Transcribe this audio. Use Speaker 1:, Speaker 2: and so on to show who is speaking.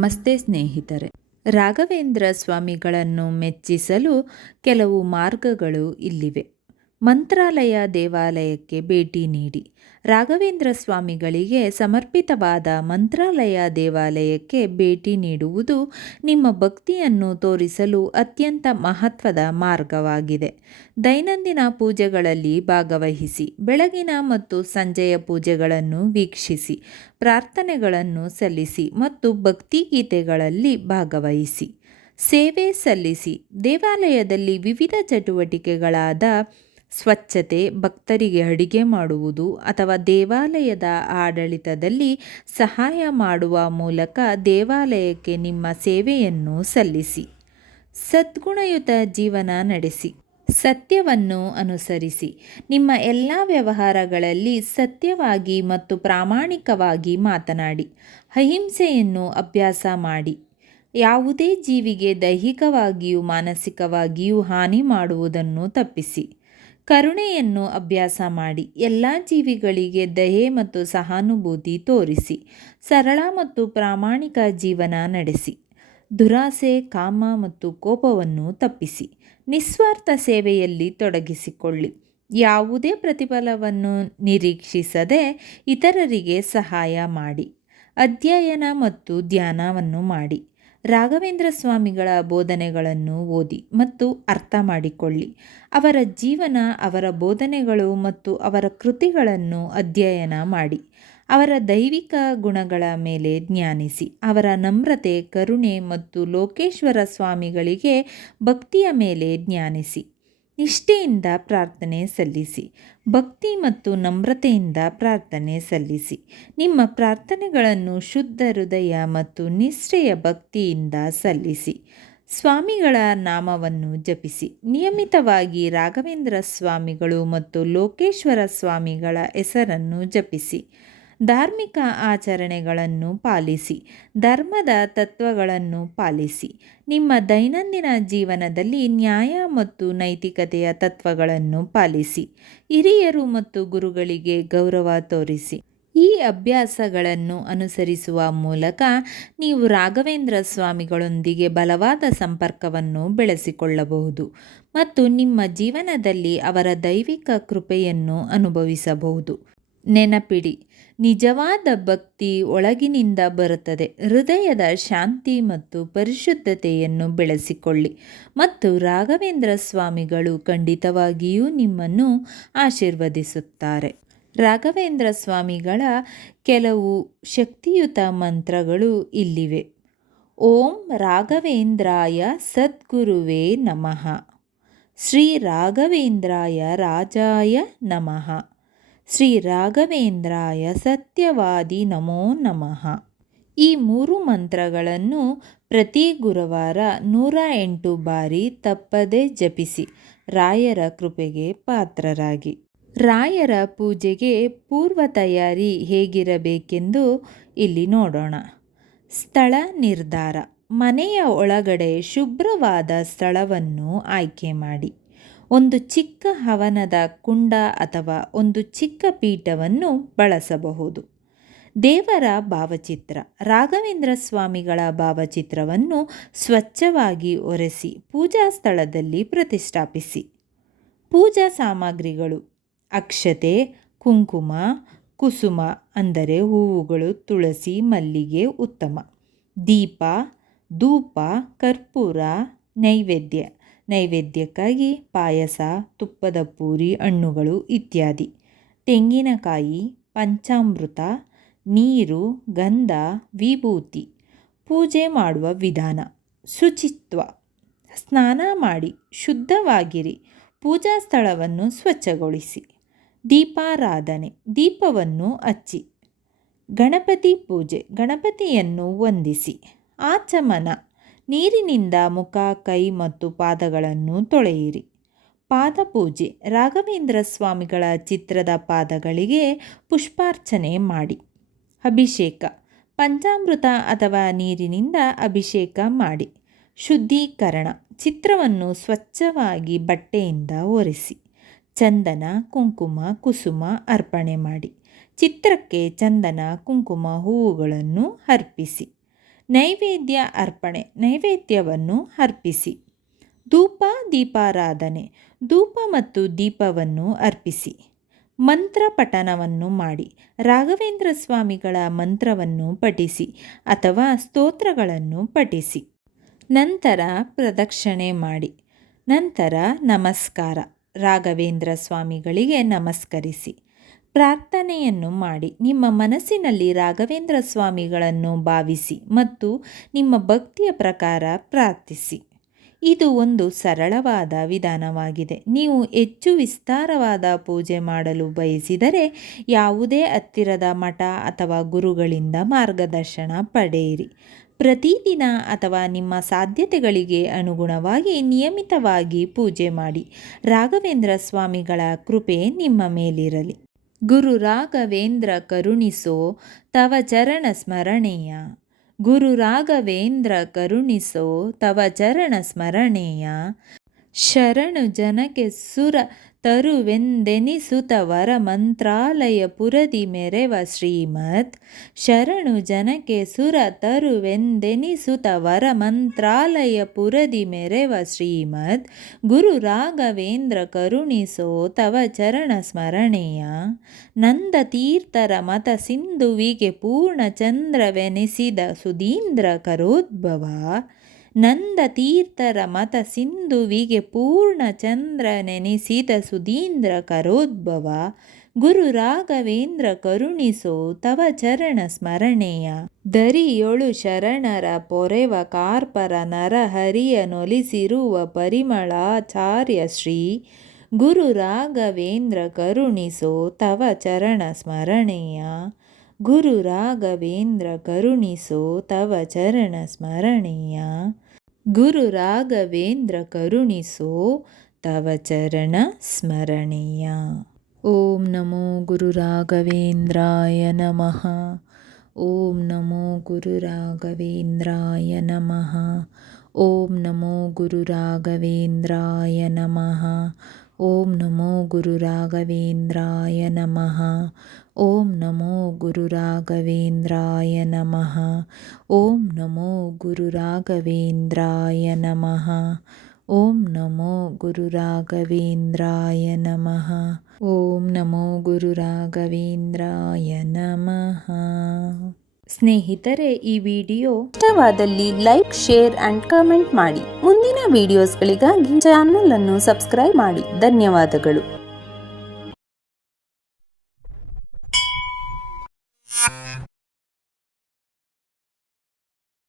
Speaker 1: ನಮಸ್ತೆ ಸ್ನೇಹಿತರೆ. ರಾಘವೇಂದ್ರ ಸ್ವಾಮಿಗಳನ್ನು ಮೆಚ್ಚಿಸಲು ಕೆಲವು ಮಾರ್ಗಗಳು ಇಲ್ಲಿವೆ. ಮಂತ್ರಾಲಯ ದೇವಾಲಯಕ್ಕೆ ಭೇಟಿ ನೀಡಿ. ರಾಘವೇಂದ್ರ ಸ್ವಾಮಿಗಳಿಗೆ ಸಮರ್ಪಿತವಾದ ಮಂತ್ರಾಲಯ ದೇವಾಲಯಕ್ಕೆ ಭೇಟಿ ನೀಡುವುದು ನಿಮ್ಮ ಭಕ್ತಿಯನ್ನು ತೋರಿಸಲು ಅತ್ಯಂತ ಮಹತ್ವದ ಮಾರ್ಗವಾಗಿದೆ. ದೈನಂದಿನ ಪೂಜೆಗಳಲ್ಲಿ ಭಾಗವಹಿಸಿ, ಬೆಳಗಿನ ಮತ್ತು ಸಂಜೆಯ ಪೂಜೆಗಳನ್ನು ವೀಕ್ಷಿಸಿ, ಪ್ರಾರ್ಥನೆಗಳನ್ನು ಸಲ್ಲಿಸಿ ಮತ್ತು ಭಕ್ತಿಗೀತೆಗಳಲ್ಲಿ ಭಾಗವಹಿಸಿ. ಸೇವೆ ಸಲ್ಲಿಸಿ, ದೇವಾಲಯದಲ್ಲಿ ವಿವಿಧ ಚಟುವಟಿಕೆಗಳಾದ ಸ್ವಚ್ಛತೆ ಭಕ್ತರಿಗೆ ಅಡಿಗೆ ಮಾಡುವುದು ಅಥವಾ ದೇವಾಲಯದ ಆಡಳಿತದಲ್ಲಿ ಸಹಾಯ ಮಾಡುವ ಮೂಲಕ ದೇವಾಲಯಕ್ಕೆ ನಿಮ್ಮ ಸೇವೆಯನ್ನು ಸಲ್ಲಿಸಿ. ಸದ್ಗುಣಯುತ ಜೀವನ ನಡೆಸಿ. ಸತ್ಯವನ್ನು ಅನುಸರಿಸಿ. ನಿಮ್ಮ ಎಲ್ಲ ವ್ಯವಹಾರಗಳಲ್ಲಿ ಸತ್ಯವಾಗಿ ಮತ್ತು ಪ್ರಾಮಾಣಿಕವಾಗಿ ಮಾತನಾಡಿ. ಅಹಿಂಸೆಯನ್ನು ಅಭ್ಯಾಸ ಮಾಡಿ. ಯಾವುದೇ ಜೀವಿಗೆ ದೈಹಿಕವಾಗಿಯೂ ಮಾನಸಿಕವಾಗಿಯೂ ಹಾನಿ ಮಾಡುವುದನ್ನು ತಪ್ಪಿಸಿ. ಕರುಣೆಯನ್ನು ಅಭ್ಯಾಸ ಮಾಡಿ ಎಲ್ಲ ಜೀವಿಗಳಿಗೆ ದಯೆ ಮತ್ತು ಸಹಾನುಭೂತಿ ತೋರಿಸಿ, ಸರಳ ಮತ್ತು ಪ್ರಾಮಾಣಿಕ ಜೀವನ ನಡೆಸಿ, ದುರಾಸೆ, ಕಾಮ ಮತ್ತು ಕೋಪವನ್ನು ತಪ್ಪಿಸಿ, ನಿಸ್ವಾರ್ಥ ಸೇವೆಯಲ್ಲಿ ತೊಡಗಿಸಿಕೊಳ್ಳಿ. ಯಾವುದೇ ಪ್ರತಿಫಲವನ್ನು ನಿರೀಕ್ಷಿಸದೆ ಇತರರಿಗೆ ಸಹಾಯ ಮಾಡಿ, ಅಧ್ಯಯನ ಮತ್ತು ಧ್ಯಾನವನ್ನು ಮಾಡಿ. ರಾಘವೇಂದ್ರ ಸ್ವಾಮಿಗಳ ಬೋಧನೆಗಳನ್ನು ಓದಿ ಮತ್ತು ಅರ್ಥ ಮಾಡಿಕೊಳ್ಳಿ. ಅವರ ಜೀವನ, ಅವರ ಬೋಧನೆಗಳು ಮತ್ತು ಅವರ ಕೃತಿಗಳನ್ನು ಅಧ್ಯಯನ ಮಾಡಿ. ಅವರ ದೈವಿಕ ಗುಣಗಳ ಮೇಲೆ ಜ್ಞಾನಿಸಿ. ಅವರ ನಮ್ರತೆ, ಕರುಣೆ ಮತ್ತು ಲೋಕೇಶ್ವರ ಸ್ವಾಮಿಗಳಿಗೆ ಭಕ್ತಿಯ ಮೇಲೆ ಜ್ಞಾನಿಸಿ. ನಿಷ್ಠೆಯಿಂದ ಪ್ರಾರ್ಥನೆ ಸಲ್ಲಿಸಿ, ಭಕ್ತಿ ಮತ್ತು ನಮ್ರತೆಯಿಂದ ಪ್ರಾರ್ಥನೆ ಸಲ್ಲಿಸಿ. ನಿಮ್ಮ ಪ್ರಾರ್ಥನೆಗಳನ್ನು ಶುದ್ಧ ಹೃದಯ ಮತ್ತು ನಿಷ್ಠೆಯ ಭಕ್ತಿಯಿಂದ ಸಲ್ಲಿಸಿ. ಸ್ವಾಮಿಗಳ ನಾಮವನ್ನು ಜಪಿಸಿ. ನಿಯಮಿತವಾಗಿ ರಾಘವೇಂದ್ರ ಸ್ವಾಮಿಗಳು ಮತ್ತು ಲೋಕೇಶ್ವರ ಸ್ವಾಮಿಗಳ ಹೆಸರನ್ನು ಜಪಿಸಿ. ಧಾರ್ಮಿಕ ಆಚರಣೆಗಳನ್ನು ಪಾಲಿಸಿ, ಧರ್ಮದ ತತ್ವಗಳನ್ನು ಪಾಲಿಸಿ, ನಿಮ್ಮ ದೈನಂದಿನ ಜೀವನದಲ್ಲಿ ನ್ಯಾಯ ಮತ್ತು ನೈತಿಕತೆಯ ತತ್ವಗಳನ್ನು ಪಾಲಿಸಿ, ಹಿರಿಯರು ಮತ್ತು ಗುರುಗಳಿಗೆ ಗೌರವ ತೋರಿಸಿ. ಈ ಅಭ್ಯಾಸಗಳನ್ನು ಅನುಸರಿಸುವ ಮೂಲಕ ನೀವು ರಾಘವೇಂದ್ರ ಸ್ವಾಮಿಗಳೊಂದಿಗೆ ಬಲವಾದ ಸಂಪರ್ಕವನ್ನು ಬೆಳೆಸಿಕೊಳ್ಳಬಹುದು ಮತ್ತು ನಿಮ್ಮ ಜೀವನದಲ್ಲಿ ಅವರ ದೈವಿಕ ಕೃಪೆಯನ್ನು ಅನುಭವಿಸಬಹುದು. ನೆನಪಿಡಿ, ನಿಜವಾದ ಭಕ್ತಿ ಒಳಗಿನಿಂದ ಬರುತ್ತದೆ. ಹೃದಯದ ಶಾಂತಿ ಮತ್ತು ಪರಿಶುದ್ಧತೆಯನ್ನು ಬೆಳೆಸಿಕೊಳ್ಳಿ ಮತ್ತು ರಾಘವೇಂದ್ರ ಸ್ವಾಮಿಗಳು ಖಂಡಿತವಾಗಿಯೂ ನಿಮ್ಮನ್ನು ಆಶೀರ್ವದಿಸುತ್ತಾರೆ. ರಾಘವೇಂದ್ರ ಸ್ವಾಮಿಗಳ ಕೆಲವು ಶಕ್ತಿಯುತ ಮಂತ್ರಗಳು ಇಲ್ಲಿವೆ. ಓಂ ರಾಘವೇಂದ್ರಾಯ ಸದ್ಗುರುವೇ ನಮಃ. ಶ್ರೀ ರಾಘವೇಂದ್ರಾಯ ರಾಜಾಯ ನಮಃ. ಶ್ರೀ ರಾಘವೇಂದ್ರಾಯ ಸತ್ಯವಾದಿ ನಮೋ ನಮಃ. ಈ ಮೂರು ಮಂತ್ರಗಳನ್ನು ಪ್ರತಿ ಗುರುವಾರ ನೂರ ಎಂಟು ಬಾರಿ ತಪ್ಪದೆ ಜಪಿಸಿ ರಾಯರ ಕೃಪೆಗೆ ಪಾತ್ರರಾಗಿ. ರಾಯರ ಪೂಜೆಗೆ ಪೂರ್ವ ತಯಾರಿ ಹೇಗಿರಬೇಕೆಂದು ಇಲ್ಲಿ ನೋಡೋಣ. ಸ್ಥಳ ನಿರ್ಧಾರ. ಮನೆಯ ಒಳಗಡೆ ಶುಭ್ರವಾದ ಸ್ಥಳವನ್ನು ಆಯ್ಕೆ ಮಾಡಿ. ಒಂದು ಚಿಕ್ಕ ಹವನದ ಕುಂಡ ಅಥವಾ ಒಂದು ಚಿಕ್ಕ ಪೀಠವನ್ನು ಬಳಸಬಹುದು. ದೇವರ ಭಾವಚಿತ್ರ, ರಾಘವೇಂದ್ರ ಸ್ವಾಮಿಗಳ ಭಾವಚಿತ್ರವನ್ನು ಸ್ವಚ್ಛವಾಗಿ ಒರೆಸಿ ಪೂಜಾ ಸ್ಥಳದಲ್ಲಿ ಪ್ರತಿಷ್ಠಾಪಿಸಿ. ಪೂಜಾ ಸಾಮಗ್ರಿಗಳು, ಅಕ್ಷತೆ, ಕುಂಕುಮ, ಕುಸುಮ ಅಂದರೆ ಹೂವುಗಳು, ತುಳಸಿ, ಮಲ್ಲಿಗೆ ಉತ್ತಮ. ದೀಪ, ಧೂಪ, ಕರ್ಪೂರ, ನೈವೇದ್ಯ. ನೈವೇದ್ಯಕ್ಕಾಗಿ ಪಾಯಸ, ತುಪ್ಪದ ಪೂರಿ, ಹಣ್ಣುಗಳು ಇತ್ಯಾದಿ. ತೆಂಗಿನಕಾಯಿ, ಪಂಚಾಮೃತ, ನೀರು, ಗಂಧ, ವಿಭೂತಿ. ಪೂಜೆ ಮಾಡುವ ವಿಧಾನ. ಶುಚಿತ್ವ. ಸ್ನಾನ ಮಾಡಿ, ಶುದ್ಧವಾಗಿರಿ. ಪೂಜಾ ಸ್ಥಳವನ್ನು ಸ್ವಚ್ಛಗೊಳಿಸಿ. ದೀಪಾರಾಧನೆ. ದೀಪವನ್ನು ಹಚ್ಚಿ. ಗಣಪತಿ ಪೂಜೆ. ಗಣಪತಿಯನ್ನು ವಂದಿಸಿ. ಆಚಮನ. ನೀರಿನಿಂದ ಮುಖ, ಕೈ ಮತ್ತು ಪಾದಗಳನ್ನು ತೊಳೆಯಿರಿ. ಪಾದಪೂಜೆ, ರಾಘವೇಂದ್ರ ಸ್ವಾಮಿಗಳ ಚಿತ್ರದ ಪಾದಗಳಿಗೆ ಪುಷ್ಪಾರ್ಚನೆ ಮಾಡಿ. ಅಭಿಷೇಕ, ಪಂಚಾಮೃತ ಅಥವಾ ನೀರಿನಿಂದ ಅಭಿಷೇಕ ಮಾಡಿ. ಶುದ್ಧೀಕರಣ, ಚಿತ್ರವನ್ನು ಸ್ವಚ್ಛವಾಗಿ ಬಟ್ಟೆಯಿಂದ ಒರೆಸಿ. ಚಂದನ, ಕುಂಕುಮ, ಕುಸುಮ ಅರ್ಪಣೆ ಮಾಡಿ. ಚಿತ್ರಕ್ಕೆ ಚಂದನ, ಕುಂಕುಮ ಹೂವುಗಳನ್ನು ಅರ್ಪಿಸಿ. ನೈವೇದ್ಯ ಅರ್ಪಣೆ, ನೈವೇದ್ಯವನ್ನು ಅರ್ಪಿಸಿ. ಧೂಪ ದೀಪಾರಾಧನೆ, ಧೂಪ ಮತ್ತು ದೀಪವನ್ನು ಅರ್ಪಿಸಿ. ಮಂತ್ರ ಪಠನವನ್ನು ಮಾಡಿ, ರಾಘವೇಂದ್ರ ಸ್ವಾಮಿಗಳ ಮಂತ್ರವನ್ನು ಪಠಿಸಿ ಅಥವಾ ಸ್ತೋತ್ರಗಳನ್ನು ಪಠಿಸಿ. ನಂತರ ಪ್ರದಕ್ಷಿಣೆ ಮಾಡಿ, ನಂತರ ನಮಸ್ಕಾರ, ರಾಘವೇಂದ್ರ ಸ್ವಾಮಿಗಳಿಗೆ ನಮಸ್ಕರಿಸಿ. ಪ್ರಾರ್ಥನೆಯನ್ನು ಮಾಡಿ. ನಿಮ್ಮ ಮನಸ್ಸಿನಲ್ಲಿ ರಾಘವೇಂದ್ರ ಸ್ವಾಮಿಗಳನ್ನು ಭಾವಿಸಿ ಮತ್ತು ನಿಮ್ಮ ಭಕ್ತಿಯ ಪ್ರಕಾರ ಪ್ರಾರ್ಥಿಸಿ. ಇದು ಒಂದು ಸರಳವಾದ ವಿಧಾನವಾಗಿದೆ. ನೀವು ಹೆಚ್ಚು ವಿಸ್ತಾರವಾದ ಪೂಜೆ ಮಾಡಲು ಬಯಸಿದರೆ ಯಾವುದೇ ಹತ್ತಿರದ ಮಠ ಅಥವಾ ಗುರುಗಳಿಂದ ಮಾರ್ಗದರ್ಶನ ಪಡೆಯಿರಿ. ಪ್ರತಿದಿನ ಅಥವಾ ನಿಮ್ಮ ಸಾಧ್ಯತೆಗಳಿಗೆ ಅನುಗುಣವಾಗಿ ನಿಯಮಿತವಾಗಿ ಪೂಜೆ ಮಾಡಿ. ರಾಘವೇಂದ್ರ ಸ್ವಾಮಿಗಳ ಕೃಪೆ ನಿಮ್ಮ ಮೇಲಿರಲಿ. ಗುರು ರಾಘವೇಂದ್ರ ಕರುಣಿಸೋ, ತವ ಚರಣ ಸ್ಮರಣೆಯ. ಗುರು ರಾಘವೇಂದ್ರ ಕರುಣಿಸೋ, ತವ ಚರಣ ಸ್ಮರಣೆಯ. ಶರಣು ಜನಕ್ಕೆ ಸುರ ತರುವೆಂದೆನಿಸುತ ವರ ಮಂತ್ರಾಲಯ ಪುರದಿ ಮೆರೆವ ಶ್ರೀಮತ್ ಶರಣು ಜನಕ್ಕೆ ಸುರ ತರುವೆಂದೆನಿಸುತ ವರ ಮಂತ್ರಾಲಯ ಪುರದಿ ಮೆರೆವ ಶ್ರೀಮತ್ ಗುರು ರಾಘವೇಂದ್ರ ಕರುಣಿಸೋ ತವ ಚರಣ ಸ್ಮರಣೆಯ ನಂದ ತೀರ್ಥರ ಮತ ಸಿಂಧುವಿಗೆ ಪೂರ್ಣ ಚಂದ್ರವೆನಿಸಿದ ಸುಧೀಂದ್ರ ಕರೋದ್ಭವ ನಂದ ತೀರ್ಥರ ಮತ ಸಿಂಧುವಿಗೆ ಪೂರ್ಣ ಚಂದ್ರನೆನಿಸಿದ ಸುಧೀಂದ್ರ ಕರೋದ್ಭವ, ಗುರು ರಾಘವೇಂದ್ರ ಕರುಣಿಸೋ ತವ ಚರಣ ಸ್ಮರಣೆಯ. ದರಿಯೊಳು ಶರಣರ ಪೊರೆವ ಕಾರ್ಪರ ನರಹರಿಯ ನೊಲಿಸಿರುವ ಪರಿಮಳಾಚಾರ್ಯ ಶ್ರೀ ಗುರು ರಾಘವೇಂದ್ರ ಕರುಣಿಸೋ ತವ ಚರಣ ಸ್ಮರಣೆಯ. गुरुराघवेन्द्र करुणिसो तव चरणस्मरणीया। गुरुराघवेन्द्रकरुणिसो तव चरणस्मरणीया। ॐ नमो गुरुराघवेन्द्राय नमः। ॐ नमो गुरुराघवेन्द्राय नमः। ॐ नमो गुरुराघवेन्द्राय नमः। ॐ नमो गुरुराघवेन्द्राय नमः। ಓಂ ನಮೋ ಗುರು ರಾಘವೇಂದ್ರಾಯ ನಮಃ. ಓಂ ನಮೋ ಗುರು ರಾಘವೇಂದ್ರಾಯ ನಮಃ. ಓಂ ನಮೋ ಗುರು ರಾಘವೇಂದ್ರಾಯ ನಮಃ. ಓಂ ನಮೋ ಗುರು ರಾಘವೇಂದ್ರಾಯ ನಮಃ ಓಂ ನಮೋ ಗುರು ರಾಘವೇಂದ್ರಾಯ ನಮಃ. ಸ್ನೇಹಿತರೆ, ಈ ವಿಡಿಯೋ
Speaker 2: ಇಷ್ಟವಾದಲ್ಲಿ ಲೈಕ್, ಶೇರ್ ಅಂಡ್ ಕಮೆಂಟ್ ಮಾಡಿ. ಮುಂದಿನ ವಿಡಿಯೋಸ್ಗಳಿಗಾಗಿ ಚಾನಲ್ ಅನ್ನು ಸಬ್ಸ್ಕ್ರೈಬ್ ಮಾಡಿ. ಧನ್ಯವಾದಗಳು.